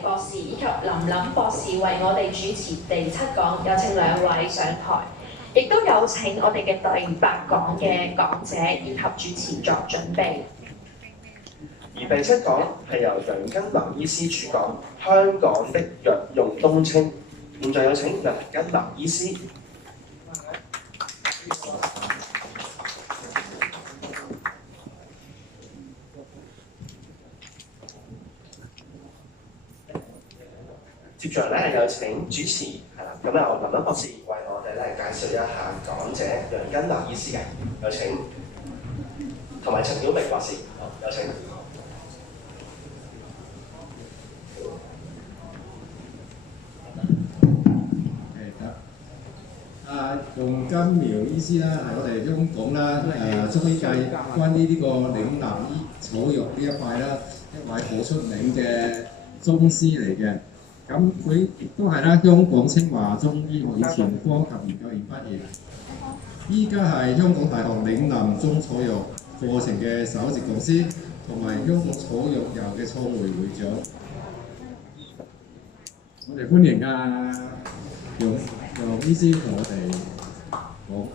薇博士以及林琳博士為我哋主持第7講，有請兩位上台，亦都有請我哋嘅第8講嘅講者以及主持作準備。而第7講係由楊根南醫師主講香港的藥用冬青。現在有請楊根南醫師。接住嚟有請主持係啦，咁由林琳博士為我哋介紹一下講者楊根南醫師嘅，有請，同埋陳曉明博士，好，有請。用根苗醫師啦，係我哋香港啦中醫界關於呢個嶺南草藥呢一塊啦，一位好出名嘅宗師嚟嘅。咁佢亦都係啦，香港清華中醫學院全科及研究院畢業，依家係香港大學嶺南中草藥課程嘅首席講師，同埋香港草藥油嘅創會會長。我哋歡迎楊醫師同我哋講。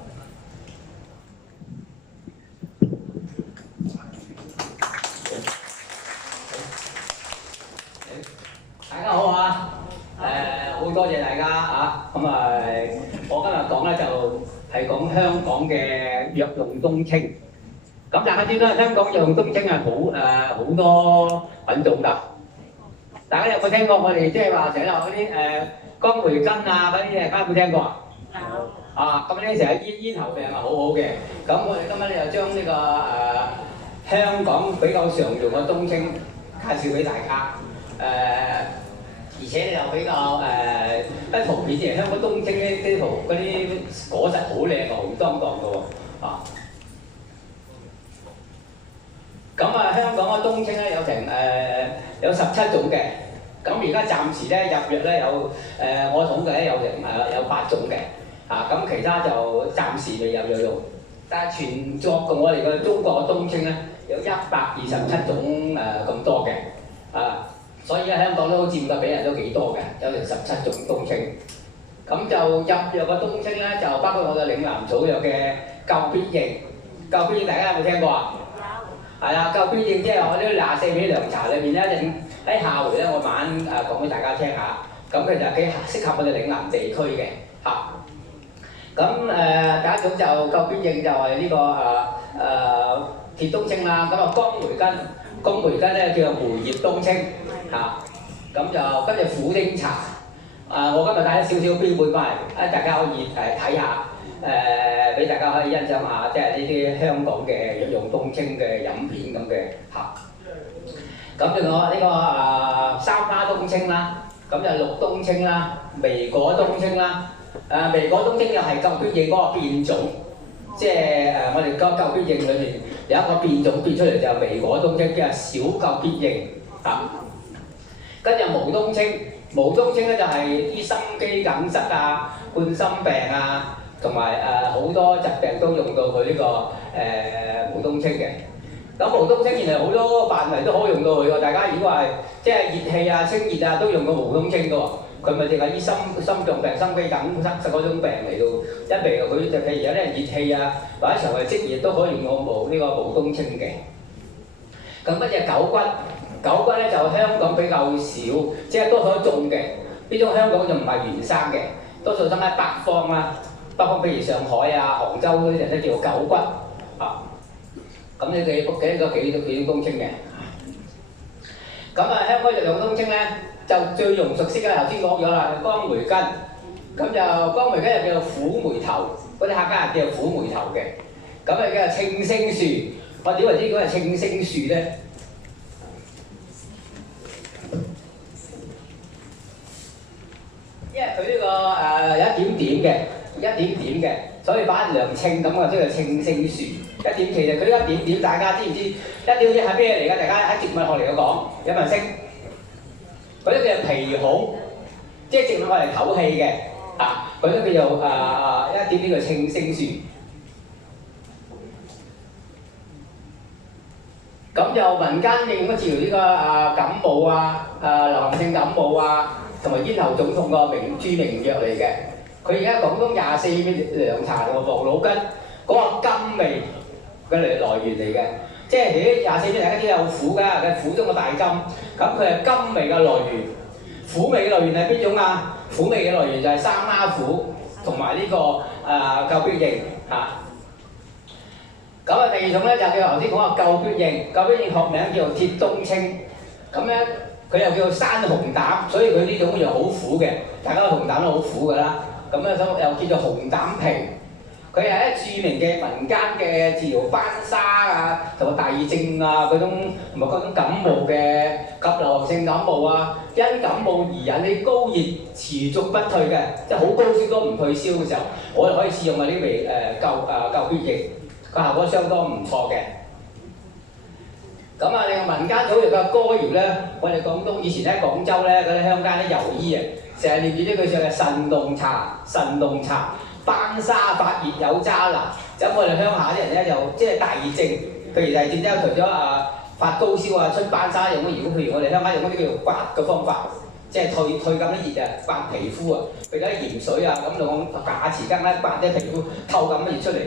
大家好啊！好多謝大家啊！咁我今日講咧就係講香港嘅藥用冬青。咁大家知啦，香港藥用冬青係好多品種㗎。大家有冇聽過我哋即係話成日有嗰啲江梅根啊嗰啲嘢，大家有冇聽過啊？有。啊，咁呢成日咽喉病係好好嘅。咁我哋今日咧就將呢個香港比較常用嘅冬青介紹俾大家。而且又比較一圖片先，香港冬青啲圖嗰啲果實好靚嘅，紅當當嘅喎啊！咁香港嘅冬青咧有17種嘅，咁而家暫時咧入藥咧有我統計咧有8種嘅啊，咁其他就暫時未入藥用，但係全作嘅我哋嘅中國嘅冬青咧有127種咁多嘅啊。所以香港都佔嘅比例都幾多嘅，有成17種冬青。咁就入藥嘅冬青咧，就包括我嘅嶺南草藥嘅救必應。救必應大家有冇聽過啊？有。係啊，救必應即係我啲24味涼茶裏面咧，喺下回咧我慢慢講俾大家聽下。咁佢就幾適合我哋嶺南地區嘅嚇。咁第一種就救必應就係呢個鐵冬青啦。咁江梅根。江梅根咧叫做梅葉冬青嚇，咁就跟住苦丁茶。我今日帶咗少少標本翻嚟，大家可以睇下，俾大家可以欣賞下，即係呢啲香港嘅藥用冬青嘅飲片咁嘅嚇。咁仲有呢個三花冬青啦，咁就綠冬青啦，薇果冬青啦。薇果冬青又係救必應嗰個變種。即係我哋救必應裏面有一個變種變出嚟就係薇果冬青，叫小救必應嚇。跟住毛冬青，毛冬青咧就係啲心肌梗塞啊、冠心病啊，同埋好多疾病都用到佢呢個毛冬青嘅。咁毛冬青原來好多範圍都可以用到佢喎。大家如果係即係熱氣啊、清熱啊，都用到毛冬青嘅喎。佢咪淨係醫心臟病、心肌梗塞嗰種病嚟到，一味佢就譬如有啲人熱氣啊，或者腸胃積熱都可以用到呢個毛冬青嘅。咁乜嘢狗骨？狗骨咧就香港比較少，即係多數都種嘅。呢種香港就唔係原生嘅，多數生喺北方啦。北方譬如上海啊、杭州嗰啲人都叫狗骨啊。咁你哋屋企都幾種冬青嘅。咁香港藥用冬青咧。就最容熟悉嘅頭先講咗啦，江梅根，咁就江梅根又叫做虎梅頭，嗰啲客家人叫做虎梅頭嘅，咁叫做青星樹。我點為之嗰係青星樹咧？因為佢呢個有一點點嘅，所以把涼青咁啊，即係青星樹。一點其實佢一點點，大家知唔知？一點點係咩嚟㗎？大家喺植物學嚟講，有冇人識？嗰啲叫皮孔，即係植物嚟唞氣嘅，嗰啲叫做一點點叫青星樹。咁就民間應該治療呢個感冒啊、流行性感冒啊，同埋咽喉腫痛個著名藥嚟嘅。佢而家廣東24味涼茶同埋王老吉嗰個甘味嘅來源嚟嘅，即係喺24味大家知有苦㗎，佢苦中嘅大甘，咁佢係甘味嘅來源。苦味嘅來源係邊種啊？苦味嘅來源就係三媽苦同埋呢個救必應嚇。咁啊，第二種咧就叫頭先講嘅救必應，救必應學名叫做鐵冬青。咁咧佢又叫做山紅膽，所以佢呢種藥好苦嘅，大家紅膽都好苦㗎啦。咁咧又叫做紅膽平。佢係一著名嘅民間嘅治療班沙啊，同埋大症啊嗰種，同埋嗰種感冒嘅及流行性感冒啊，因感冒而引起高熱持續不退嘅，即係好高燒都唔退燒嘅時候，我哋可以試用呢味救必應，個效果相當唔錯嘅。咁啊，另外民間草藥嘅歌謠咧，我哋廣東以前喺廣州咧嗰啲鄉間啲遊醫啊，成日念住呢句説嘅神農茶，神農茶。班沙發熱有渣拿，咁我哋鄉下啲人咧就即係大熱症，譬如大熱症之後除咗發高燒啊、出班沙用乜？如果譬如我哋鄉下用嗰啲叫做刮嘅方法，即係退咁啲熱啊，刮皮膚啊，譬如啲鹽水啊咁用假匙羹咧刮啲皮膚透咁嘅熱出嚟，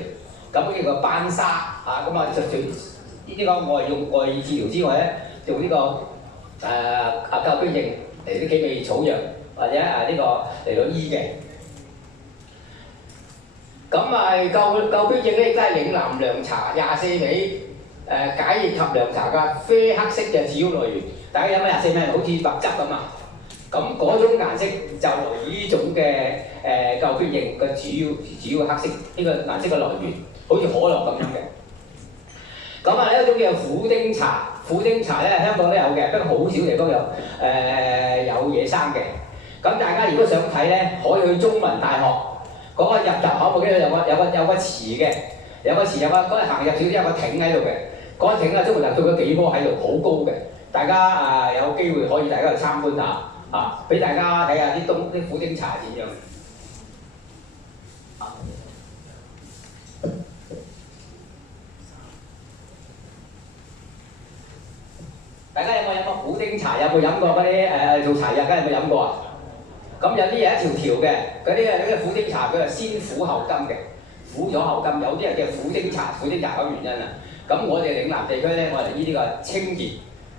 咁叫做班沙啊。咁啊就除呢個我係用外治療之外咧，用呢個救必應嚟啲幾味草藥或者呢個嚟到醫嘅。咁咪救必應咧，亦都係嶺南涼茶24味解熱及涼茶嘅啡黑色嘅主要來源。大家飲下24味好似白汁咁啊！咁嗰種顏色就係呢種嘅救必應嘅主要黑色呢個顏色嘅來源，好似可樂咁樣嘅。咁啊，一種叫苦丁茶，苦丁茶咧香港都有嘅，不過好少地方有嘢生嘅。咁大家如果想睇咧，可以去中文大學。嗰個入口嗰度有個池嘅，有個池嗰個行入少少有個艇喺度嘅，嗰個艇啊中門就做咗幾棵喺度，好高嘅。大家有機會可以大家去參觀下啊，俾大家睇下啲苦丁茶點樣。大家有冇飲過苦丁茶？有冇飲過嗰啲做茶藥？有冇飲過啊？咁有啲係一條條嘅，嗰啲苦丁茶佢係先苦後甘嘅，苦咗後甘。有啲人叫苦丁茶，苦丁茶咁原因啊。咁我哋嶺南地區咧，我哋呢啲個清熱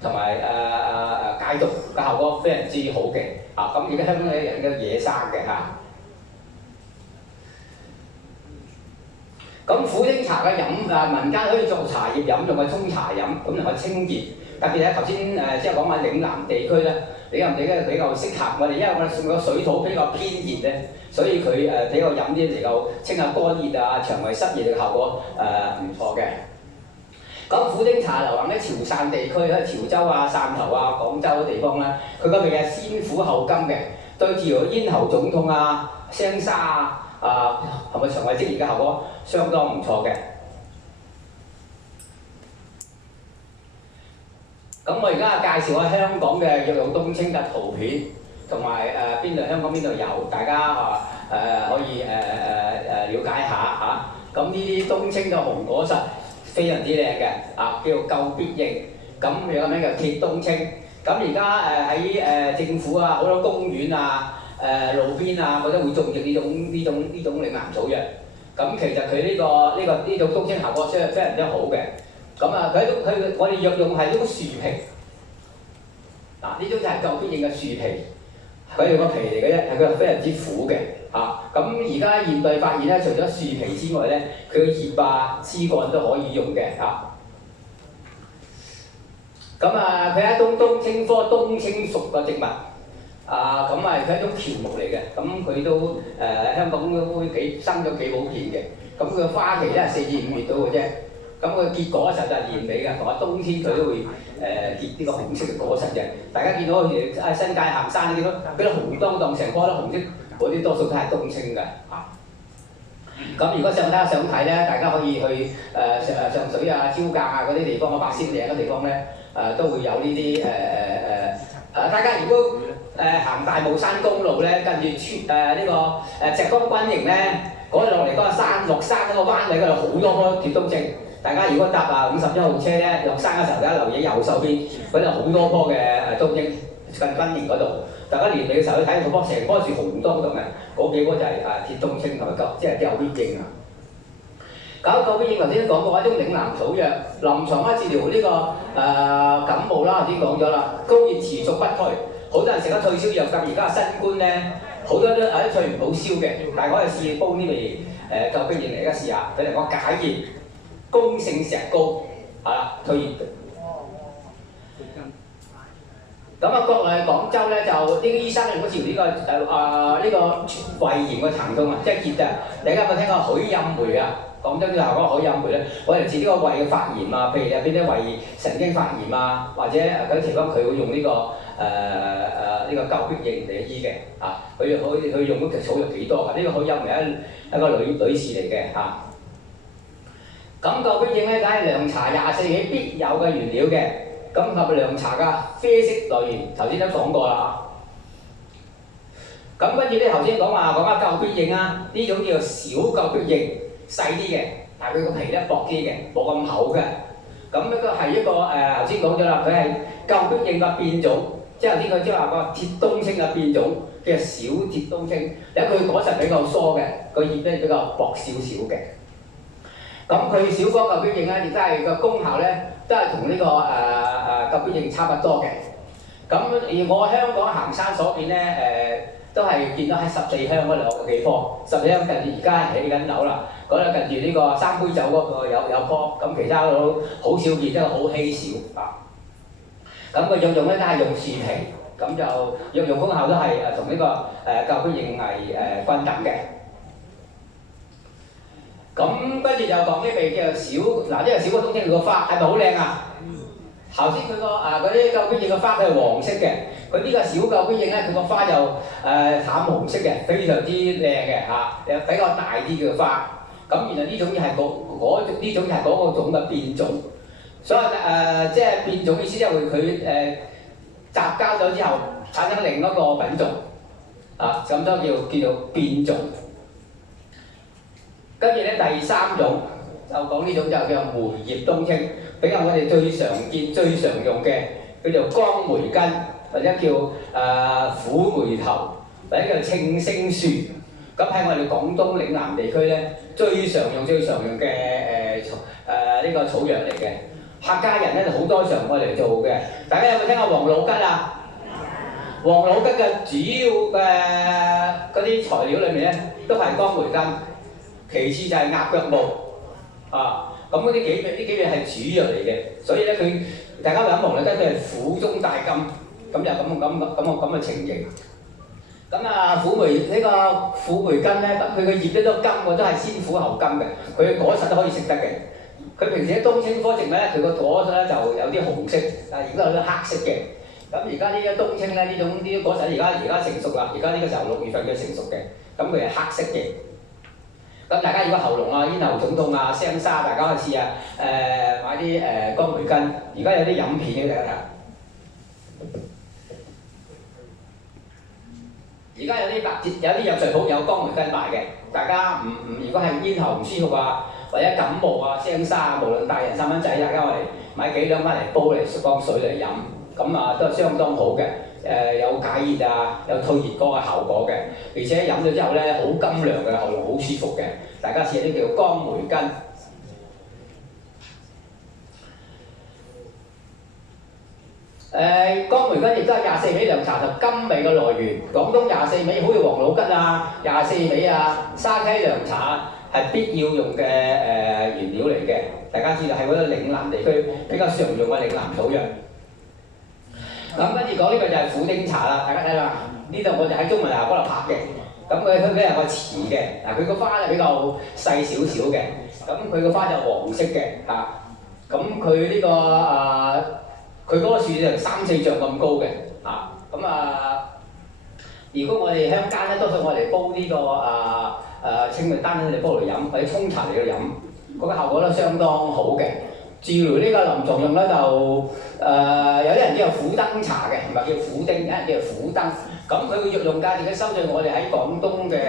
同埋解毒嘅效果非常之好嘅。啊，咁而家香港啲人嘅野生嘅嚇。咁苦丁茶嘅民間可以做茶葉飲，用嚟沖茶飲，咁能夠清熱。特別係頭先即係講話嶺南地區咧。嶺南地區比較適合我哋，因為我哋個水土比較偏熱咧，所以佢比較飲啲能夠清下乾熱啊、腸胃濕熱嘅效果唔錯嘅。咁苦丁茶流行喺潮汕地區，喺潮州啊、汕頭啊、廣州嘅地方咧，佢個味係先苦後甘嘅，對治療咽喉腫痛啊、聲沙同埋腸胃積熱嘅效果相當唔錯嘅。咁我而家介紹下香港嘅藥用冬青嘅圖片，同埋邊度香港邊度有，大家可以了解下嚇。咁呢啲冬青嘅紅果實非常之靚嘅，叫做救必應。咁有個名叫鐵冬青。咁而家喺政府啊、好多公園啊、路邊啊，嗰啲會種植呢種嶺南草藥。咁其實佢呢種冬青效果非常之好嘅。咁我哋藥用係呢種樹皮，嗱呢種就係救必應嘅樹皮，佢係個皮嚟嘅啫，係佢非常之苦嘅嚇。咁而家現代發現咧，除咗樹皮之外咧，佢嘅葉啊、枝幹都可以用嘅嚇。咁佢係一種冬青科冬青屬嘅植物，佢係一種喬木嚟嘅，咁佢都香港都生咗幾普遍嘅。咁佢嘅花期咧係4至5月到嘅啫。咁佢結果實就係年尾嘅，同埋冬天佢都會結呢個紅色嘅果實嘅。大家見到好似喺新界行山見到嗰啲紅當當成棵都紅色，嗰啲多數都係冬青嘅嚇。咁如果想睇咧，大家可以去上水啊、蕉架啊嗰啲地方，白仙嶺嗰啲地方咧，都會有呢啲大家如果行大帽山公路咧，跟住呢個石崗軍營咧，嗰度落嚟嗰個山落山嗰個灣位嗰度好多棵鐵冬青。大家如果搭51號車咧，落山嘅時候，大家留意右手邊，嗰度好多棵嘅冬青近軍營嗰度。大家年尾嘅時候去睇嗰棵成棵樹紅當當嘅，嗰幾棵就係鐵冬青同埋即係救必應啊！搞救必應頭先都講過一種嶺南草藥，臨床治療呢個感冒啦，頭先講咗啦，高熱持續不退，好多人食得退燒藥，咁而家新冠咧好多都退唔到燒嘅，但係我哋試煲呢味救必應嚟，而家試下，佢哋講解熱、攻性石膏，係啦，退熱。咁國內廣州咧就呢個醫生如果治療呢個胃炎嘅疼痛啊，即係熱啊！大家有冇聽過許蔭梅啊？廣州啲校講許蔭梅咧，我哋治呢個胃嘅發炎啊，譬如有邊啲胃神經發炎啊，或者嗰啲情況佢會用呢個救必應嚟醫嘅啊。佢用嗰條草藥幾多㗎？呢個許蔭梅一個女士嚟嘅嚇。咁救必應咧，梗係涼茶24味必有嘅原料嘅。咁及涼茶嘅啡色來源，頭先都講過啦。咁跟住咧，頭先講下救必應啊，呢種叫做小救必應，細啲嘅，但係佢個皮咧薄啲嘅，冇咁厚嘅。咁呢個係一個頭先講咗啦，佢係救必應嘅變種，即係頭先佢即係話個鐵冬青嘅變種嘅小鐵冬青。因為佢果實比較疏嘅，個葉咧比較薄少少嘅。咁佢小顆救必應咧，亦都係個功效咧，都係同呢個救必應差不多嘅。咁而我香港行山所見咧，都係見到喺十四鄉嗰度有幾棵，十四鄉近住而家起緊樓啦。嗰度近住呢個三杯酒嗰個有棵，咁其他都好少見，真係好稀少啊。咁個藥用咧都係用樹皮，咁就藥用功效都係同呢個救必應係均等嘅。咁跟住就講呢味叫做呢個小冬青佢個花係咪好靚啊？頭先佢個嗰啲救必應嘅花佢係黃色嘅，佢呢個小救必應咧佢個花就淡紅色嘅，非常之靚嘅嚇，又比較大啲嘅花。咁原來呢種係呢種係嗰個種嘅變種，所以即係變種意思即係佢雜交咗之後產生另一個品種啊，咁都叫做變種。跟住咧第三種就講呢種就叫梅葉冬青，比較我哋最常見、最常用嘅叫做江梅根，或者叫虎梅頭，或者叫青星樹。咁喺我哋廣東嶺南地區咧，最常用嘅呢個草藥嚟嘅。客家人咧就好多常我嚟做嘅。大家有冇聽過黃老吉啊？黃老吉嘅主要嘅嗰啲材料裏面咧，都係江梅根。其次就係鴨腳木啊，咁嗰啲幾味係主藥嚟嘅，所以咧大家飲黃老吉佢係苦中帶甘，咁就咁嘅情形。咁虎梅根咧，佢嘅葉咧都甘喎，都係先苦後甘嘅，佢嘅果實都可以食得嘅。佢平時喺冬青科植物咧，佢個果實咧就有啲紅色，而家有啲黑色嘅。咁而家呢啲冬青咧，呢啲果實而家成熟啦，而家呢個時候6月份佢成熟嘅，咁佢係黑色嘅。咁大家如果喉嚨咽喉腫痛聲沙，大家可以試下買啲江梅根，而家有啲飲片嘅大家睇。而家有啲藥材鋪有江梅根賣嘅，大家如果係咽喉唔舒服或者感冒聲沙，無論大人細蚊仔，大家可以買幾兩翻嚟煲嚟當水嚟飲，咁都係相當好嘅。有解熱有退熱嗰個效果嘅，而且飲咗之後咧好甘涼嘅，喉嚨好舒服嘅。大家試下啲叫江梅根。江梅根亦都係24味涼茶同甘味嘅來源。廣東24味好似黃老吉24味沙溪涼茶係必要用嘅原料嚟嘅。大家知道係嗰個嶺南地區比較常用嘅嶺南草藥。咁跟住講呢個就係苦丁茶啦，大家睇啦，呢度我哋喺中文大學嗰度拍嘅，咁佢有個瓷嘅，佢個花就比較細少少嘅，咁佢個花就黃色嘅嚇，咁佢呢個佢嗰個樹就3-4丈咁高嘅嚇，如果我哋鄉間咧，多數我哋煲呢個青梅丹嚟煲嚟飲，或者沖茶嚟到飲，嗰個效果都相當好嘅。治療呢個臨床用咧就有啲人叫苦丁茶嘅，唔係叫苦丁，有人叫苦丁。咁佢嘅藥用價值嘅收在我哋喺廣東嘅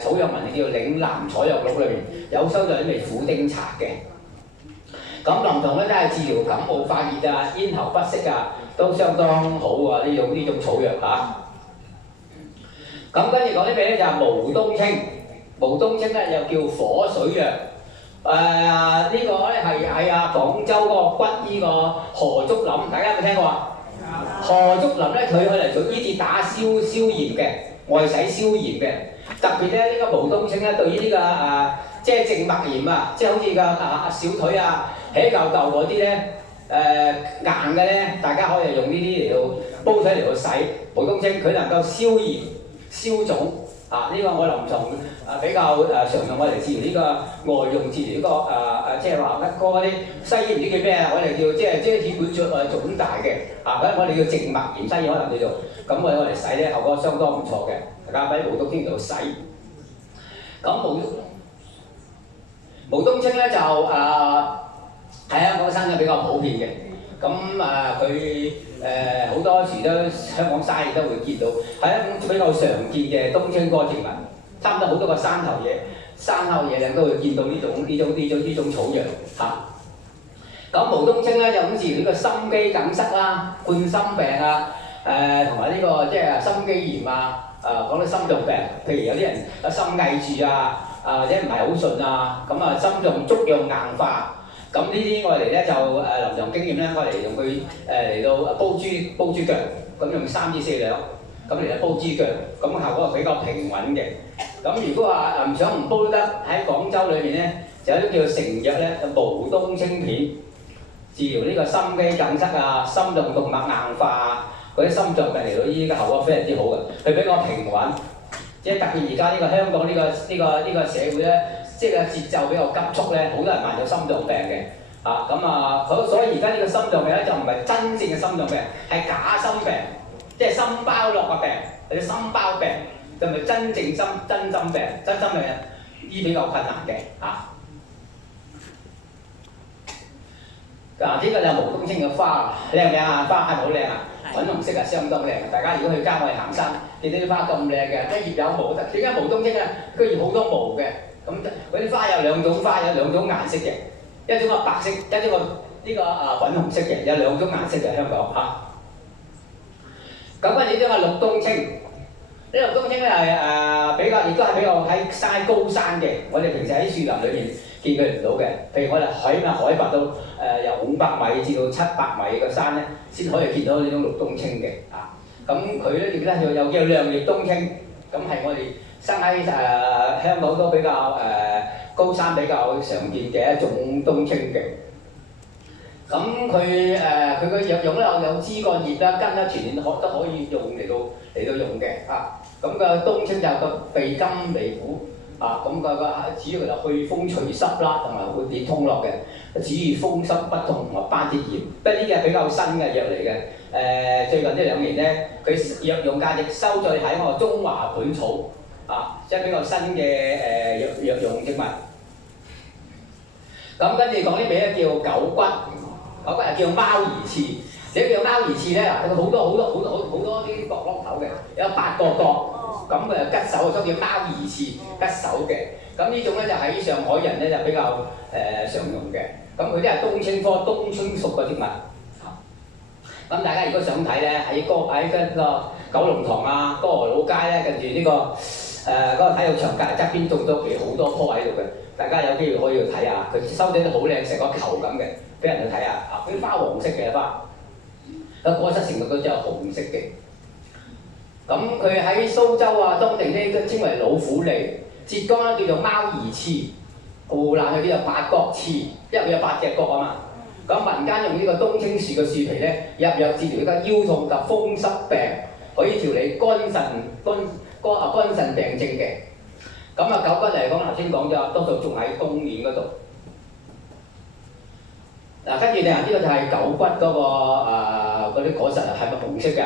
草藥文叫做嶺南草藥錄裏面有收在呢味苦丁茶嘅。咁臨床咧都係治療感冒發熱啊、咽喉不適啊，都相當好啊！呢種草藥嚇。咁跟住講啲咩咧？就係毛冬青。毛冬青咧又叫火水藥。呢個咧係喺廣州嗰個骨醫個何竹林，大家有冇聽過啊？何竹林咧，佢嚟做醫治打消炎嘅，外洗消炎嘅。特別咧，呢個毛冬青咧，對於呢個即係靜脈炎啊，即係好似個小腿啊，起嚿嚿嗰啲咧，硬嘅咧，大家可以用呢啲嚟到煲水嚟到洗。毛冬青佢能夠消炎、消腫啊！呢個我臨床比較常用，我嚟治療呢個外用治療呢個即係話嗰啲西醫唔知叫咩啊，我哋叫即係血管腫大嘅啊，咁我哋叫靜脈炎，西醫可能叫做咁我嚟洗咧，效果相當唔錯嘅。大家喺毛冬青度洗。咁毛冬青咧就喺香港生嘅比較普遍嘅。咁佢好多時都香港山野都會見到，係一種比較常見嘅冬青科植物。差唔多好多個山頭野嶺都會見到呢種草藥嚇。咁毛冬青咧就咁治療呢個心肌梗塞啦、冠心病啊，同埋呢個即係心肌炎啊。講到心臟病，譬如有啲人心翳住啊，或者唔係好順啊，咁心臟粥樣硬化。咁呢啲我哋咧就臨床經驗咧，我哋用佢嚟到煲豬腳，咁用3至4兩，咁嚟到煲豬腳，咁效果係比較平穩嘅。咁如果話唔想唔煲都得，喺廣州裏邊咧就有啲叫成藥咧，毛冬青片，治療呢個心肌梗塞啊、心臟動脈硬化啊，嗰啲心臟病嚟到醫嘅效果非常之好嘅，佢比較平穩。即係特別而家呢個香港呢個社會咧。即係節奏比較急促咧，好多人患有心臟病嘅，所以而家呢個心臟病咧就唔係真正嘅心臟病，係假心病，即係心包落嘅病或者心包病，就唔係真正真心病，真心病醫比較困難嘅呢個就係毛冬青嘅花，靚唔靚啊？花係咪好靚啊？粉紅色啊，相當靚。大家如果去郊外行山，見到啲花咁靚嘅，一葉有毛，點解毛冬青啊？佢葉好多毛嘅。咁嗰啲花有兩種顏色嘅，一種係白色，一種呢個粉紅色嘅，有2種顏色嘅香港嚇。咁跟住呢個綠冬青，呢綠冬青咧係比較，亦都係比較喺山高山嘅，我哋平時喺樹林裏面見佢唔到嘅。譬如我哋海拔到由500米至到700米嘅山咧，先可以見到呢種綠冬青嘅咁佢咧亦咧又叫亮葉冬青，咁係我哋生喺香港都比較高山比較常見嘅一種冬青嘅。咁佢個藥用咧有枝幹葉啦、根啦，全年都可以用嚟到用嘅咁個冬青就個鼻甘離苦咁個主要就去風除濕啦，同埋會點通絡嘅，治癒風濕不痛同埋關節炎。不過呢啲係比較新嘅藥嚟嘅。最近呢2年咧，佢藥用價值收在喺我中華本草即係比較新嘅藥用植物。咁跟住講啲咩咧？叫狗骨，狗骨係叫貓兒刺。點叫貓兒刺咧？佢好多啲角落頭嘅，有8個角。咁佢吉手，所以叫貓兒刺，吉手嘅。咁呢種咧就喺上海人咧就比較常用嘅。咁佢啲係冬青科冬青屬嘅植物。咁大家如果想睇咧，喺個九龍塘啊、歌和老街咧，跟住呢個嗰個體育場隔離側邊種咗好多棵喺度嘅。大家有機會可以去睇下，佢收整得好靚，成個球咁嘅，俾人去睇下。嗰啲花黃色嘅花，個果實成個都只有紅色嘅。咁佢喺蘇州啊、當地咧都稱為老虎脷，浙江咧叫做貓兒刺，湖南就叫做八角刺，因為佢有8隻角啊嘛。咁民間用呢個冬青樹嘅樹皮咧，入藥治療呢個腰痛及風濕病，可以調理肝腎病症嘅。咁狗骨嚟講，頭先講咗，多數種喺東面嗰度。跟住呢個就係狗骨嗰嗰啲果實係咪紅色嘅？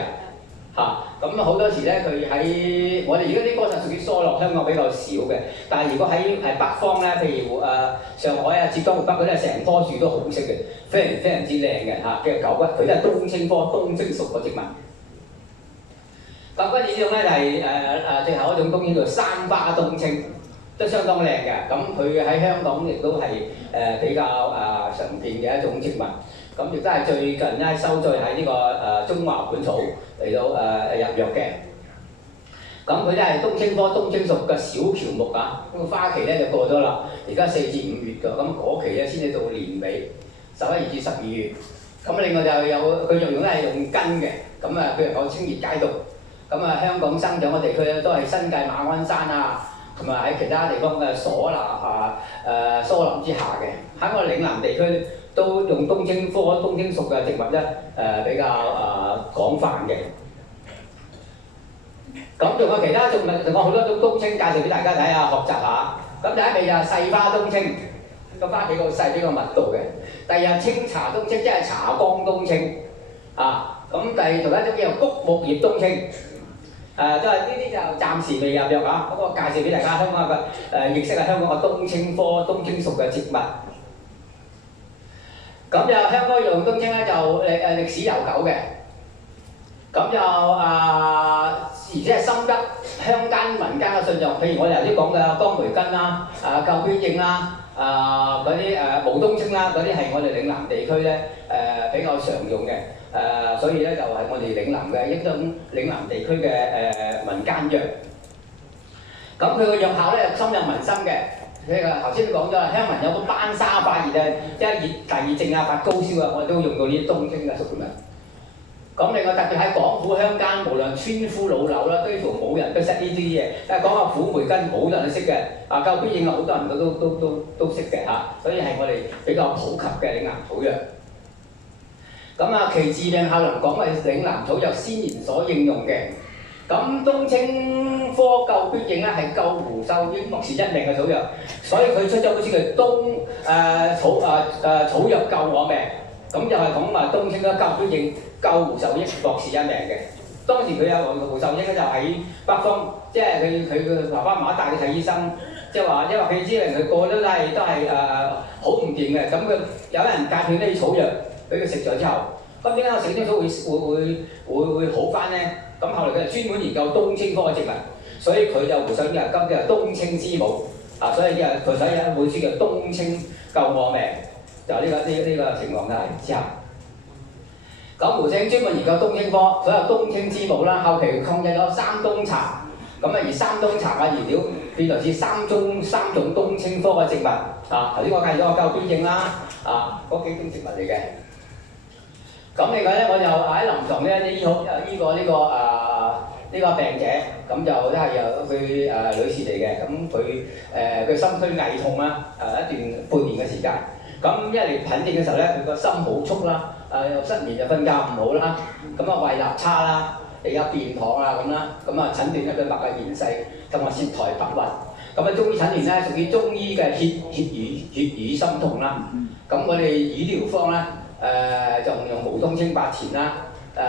咁好多時咧，佢喺我哋而家啲果實屬於疏落，香港比較少嘅。但係如果喺北方咧，譬如上海啊、浙江湖北嗰啲，成棵樹都紅色嘅，非常之靚嘅嘅狗骨，佢都係冬青科冬青屬嘅植物。咁跟住呢種咧就係最後一種冬青叫山花冬青。都相當靚嘅。咁佢喺香港亦都係比較常見嘅一種植物。咁亦都係最近咧收載喺呢個中華本草嚟到入藥嘅。咁佢咧係冬青科冬青屬嘅小喬木啊。咁個花期咧就過咗啦，而家4至5月㗎。咁果期咧先至到年尾11月至12月。咁另外就有佢用咧係用根嘅。咁佢能夠清熱解毒。咁香港生長嘅地區咧都係新界馬鞍山啊，同埋喺其他地方嘅所林疏林之下嘅。喺我哋嶺南地區都用冬青科冬青屬嘅植物咧比較廣泛嘅。咁仲有其他仲有好多種冬青介紹俾大家睇下，學習下。咁第一味就係細花冬青，個花比較細，比較密度嘅。第二係清茶冬青，即係茶光冬青啊。咁第二同一種叫做菊木葉冬青。都係呢啲就暫時未入藥啊，不過介紹俾大家香港嘅認識係香港嘅冬青科冬青屬嘅植物。咁就香港用冬青咧就歷史悠久嘅，咁就而且係深得鄉間民間嘅信仰。譬如我哋頭先講嘅江梅根啦、救邊應啦、嗰啲毛冬青啦，嗰啲係我哋嶺南地區咧比較常用嘅。所以咧就係我哋嶺南嘅一種嶺南地區嘅民間藥。咁佢個藥效咧深入民心嘅。頭先都講咗啦，鄉民有個班沙發熱啊，即係熱第二症啊、發高燒啊，我哋都用到呢啲冬青嘅屬物。咁另外特別喺廣府鄉間，無論村夫老柳啦，幾乎冇人不識呢啲嘢。講下苦梅根，好多人都識嘅。救邊應啊，好多人都識嘅嚇，所以係我哋比較普及嘅嶺南草藥。咁其治病效能講係嶺南草藥先賢所應用嘅。咁冬青科救邊應咧係救胡秀英博士一命嘅草藥，所以佢出咗本書叫草藥救我命。咁就係講話冬青嘅救邊應救胡秀英博士一命嘅。當時佢有胡秀英咧就喺北方，即係佢爸爸媽媽帶佢睇醫生，即係話因為佢知人佢個都係好唔掂嘅。咁佢有人介紹呢啲草藥俾佢食咗之後，咁點解我食咗草會好翻咧？咁後來佢就專門研究冬青科嘅植物，所以佢就胡秀英今叫冬青之母啊，所以佢寫一本書叫《冬青救我命》，就呢個情況之下。咁胡秀英專門研究冬青科，所有冬青之母啦，後期控制咗三冬茶，而三冬茶嘅原料變來自三種冬青科嘅植物啊。頭先我介紹咗個救邊應啦，嗰幾種植物嚟嘅。咁另外咧，我就喺臨床咧醫好呢個病者，咁就都係有佢女士嚟嘅，咁佢心區翳痛啦，一段半年嘅時間。咁一嚟診症嘅時候咧，佢個心好促啦，又失眠又瞓覺唔好啦，胃納差啦，又有便溏啊咁啦，診斷咧佢脈嘅弦細，同埋舌苔不勻。中醫診斷咧屬於中醫嘅血瘀心痛啦。咁我哋醫療方咧。就用毛冬青8錢啦，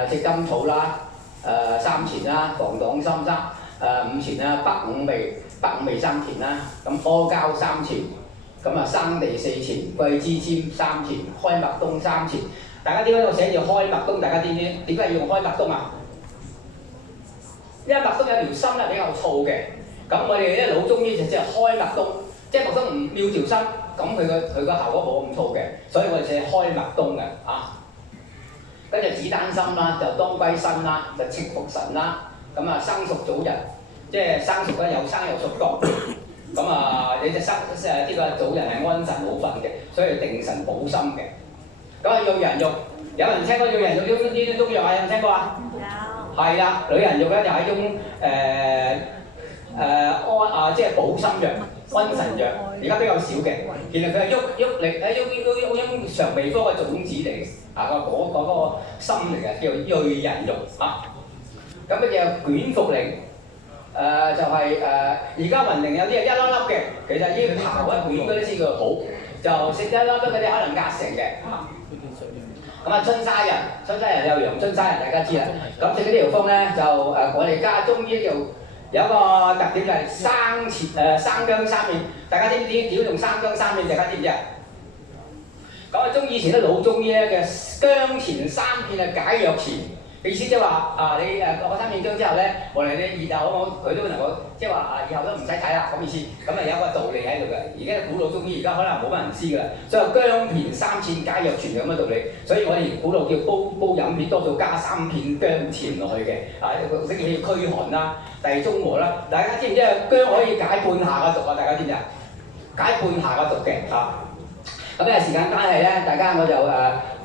赤甘草啦，3錢啦，防黨參砂5錢啦，北五味3錢啦，咁阿膠3錢，生地4錢，桂枝尖3錢，開麥冬3錢。大家點解我寫住開麥冬？大家知唔知點解要用開麥冬啊？因為麥冬有條心咧比較燥嘅，咁我哋啲老中醫就即係開麥冬，即係麥冬唔妙條心。咁佢個效果冇咁燥嘅，所以我哋寫開麥冬嘅跟住子丹參啦，就當歸參啦，就赤茯神啦，生熟棗仁，即係生熟咧有生有熟多。你隻呢個棗仁係安神好瞓嘅，所以定神補心嘅。釀人肉，有人聽過釀人肉呢啲中藥啊？有冇聽過啊？有。係啦，釀人肉咧就係一種即係補心藥。安神藥而家比較少嘅，其實佢係喐腸胃科嘅種子嚟，嗰個心嚟嘅，叫做釀人肉咁乜嘢捲茯苓？就係而家雲苓有啲係一粒粒嘅，其實要刨一卷嗰啲先叫好，就食一粒粒嗰啲可能壓成嘅春沙仁有陽春沙仁，大家知啦。咁食呢條方咧就我哋家中醫就有一個特點就係生薑三片，大家知唔知點用生薑三片？大家知唔知啊？咁以前啲老中醫咧嘅薑錢3片係解藥錢，意思即係話你過3秒鐘之後咧，無論你熱啊好唔好，佢都能夠即係話以後都唔使睇啦咁意思。咁有一個道理喺度嘅。而家古老中醫而家可能冇乜人知㗎啦，所以薑片3片解藥全咁嘅道理。所以我哋古老叫煲飲片，多數加3片薑甜落去嘅，即係要驅寒啦。第二中和啦，大家知唔知薑可以解半夏嘅毒啊？大家知唔知啊？解半夏嘅毒嘅咁因為時間關係咧，大家我就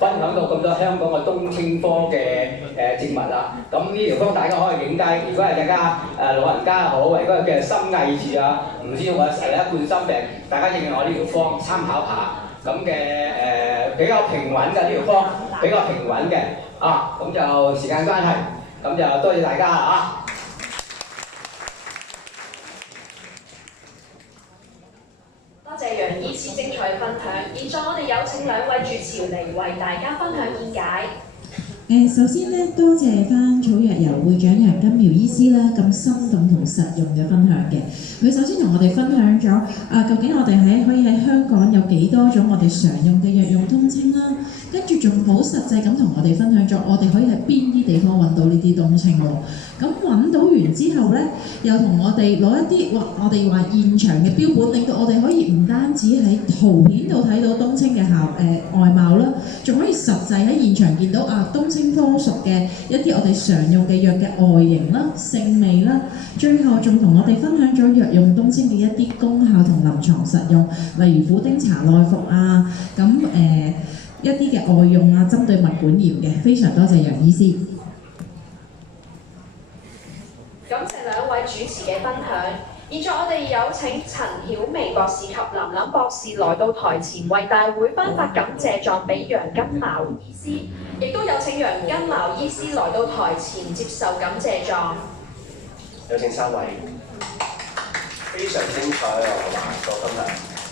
分享到咁多香港嘅冬青科嘅植物啦。咁呢條方大家可以影低，如果係大家老人家好，如果係嘅心翳住啊，唔知道一冠心病，大家認我呢條方參考下。咁嘅比較平穩嘅呢條方，比較平穩嘅咁就時間關係，咁就多謝大家啊！多謝楊醫師精彩分享，現在我哋有請2位主持嚟為大家分享見解。首先咧，多謝翻草藥油會長楊金苗醫師啦，咁生動同實用嘅分享嘅。佢首先同我哋分享咗究竟我哋可以喺香港有幾多種我哋常用嘅藥用冬青啦，跟住仲好實際咁同我哋分享咗我哋可以喺邊啲地方揾到呢啲冬青喎。咁揾到完之後咧，又同我哋攞一啲我哋話現場嘅標本，令到我哋可以唔單止喺圖片度睇到冬青嘅外貌啦，仲可以實際喺現場見到冬青科屬嘅一啲我哋常用嘅藥嘅外形啦、性味啦，最後仲同我哋分享咗藥用冬青嘅一啲功效同臨床實用，例如苦丁茶內服一啲嘅外用針對物管炎嘅，非常多謝楊醫師。感謝2位主持嘅分享。現在我哋有請陳曉薇博士及林琳博士來到台前，為大會頒發感謝狀俾楊金茅醫師，亦都有請楊金茅醫師來到台前接受感謝狀。有請3位，非常精彩同埋個分享，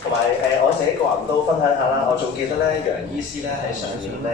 同埋我自己個人都分享下啦。我仲記得咧，楊醫師咧喺上年咧。